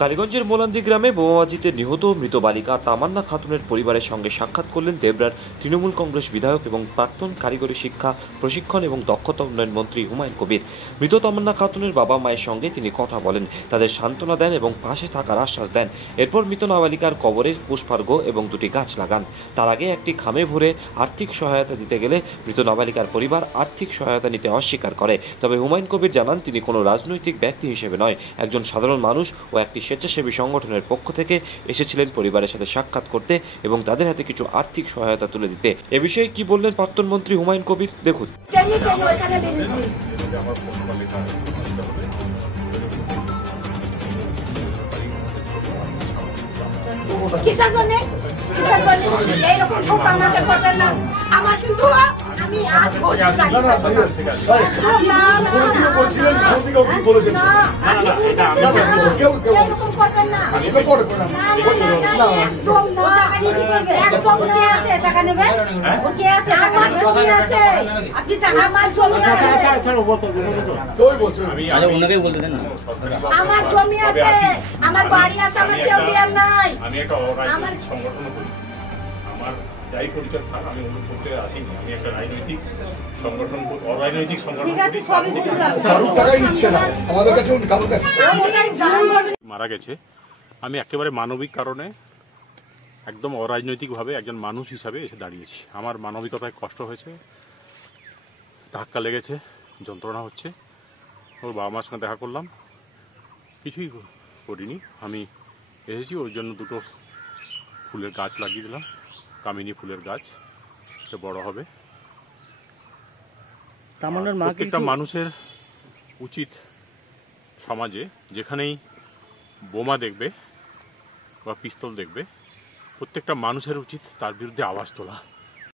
কালীগঞ্জের মোলান্দি গ্রামে বোমাবাজিতে নিহত মৃত বালিকা তামান্না খাতুনের পরিবারের সঙ্গে সাক্ষাৎ করলেন দেবরার তৃণমূল কংগ্রেস বিধায়ক এবং প্রাক্তন কারিগরি শিক্ষা প্রশিক্ষণ এবং দক্ষতা উন্নয়ন মন্ত্রী হুমায়ুন কবির। মৃত তামান্না খাতুনের বাবা মায়ের সঙ্গে তিনি কথা বলেন, তাদের সান্ত্বনা দেন এবং পাশে থাকার আশ্বাস দেন। এরপর মৃত নাবালিকার কবরে পুষ্পার্ঘ্য এবং দুটি গাছ লাগান। তার আগে একটি খামে ভরে আর্থিক সহায়তা দিতে গেলে মৃত নাবালিকার পরিবার আর্থিক সহায়তা নিতে অস্বীকার করে। তবে হুমায়ুন কবির জানান, তিনি কোনো রাজনৈতিক ব্যক্তি হিসেবে নয়, একজন সাধারণ মানুষ ও একটি স্বেচ্ছাসেবী সংগঠনের পক্ষ থেকে এসেছিলেন পরিবারের সাথে সাক্ষাৎ করতে এবং তাদের হাতে কিছু আর্থিক সহায়তা তুলে দিতে। এ বিষয়ে কি বললেন প্রাক্তন মন্ত্রী হুমায়ুন কবির, দেখুন। কিসের জন্য এইরকম ছোট আমাকে করবেন না। আমার কিন্তু আমি আজ টাকা নেবে, আপনি টাকা আমার জমি আছে, আমার জমি আছে, আমার বাড়ি আছে, আমার কেউ দেওয়ার নাই। আমি একটা অরাজনৈতিক সংগঠন করি, আমার যাই পরিচয় থাক আমি অনুরোধ করতে আসিনি। আমি একটা রাজনৈতিক সংগঠন, অরাজনৈতিক সংগঠন মারা গেছে। আমি একেবারে মানবিক কারণে একদম অরাজনৈতিকভাবে একজন মানুষ হিসাবে এসে দাঁড়িয়েছি। আমার মানবিকতায় কষ্ট হয়েছে, ধাক্কা লেগেছে, যন্ত্রণা হচ্ছে। ওর বাবা মার সঙ্গে দেখা করলাম, কিছুই করিনি। আমি এসেছি ওর জন্য দুটো ফুলের গাছ লাগিয়ে দিলাম, কামিনী ফুলের গাছ, সে বড় হবে। প্রত্যেকটা মানুষের উচিত সমাজে যেখানেই বোমা দেখবে বা পিস্তল দেখবে, প্রত্যেকটা মানুষের উচিত তার বিরুদ্ধে আওয়াজ তোলা।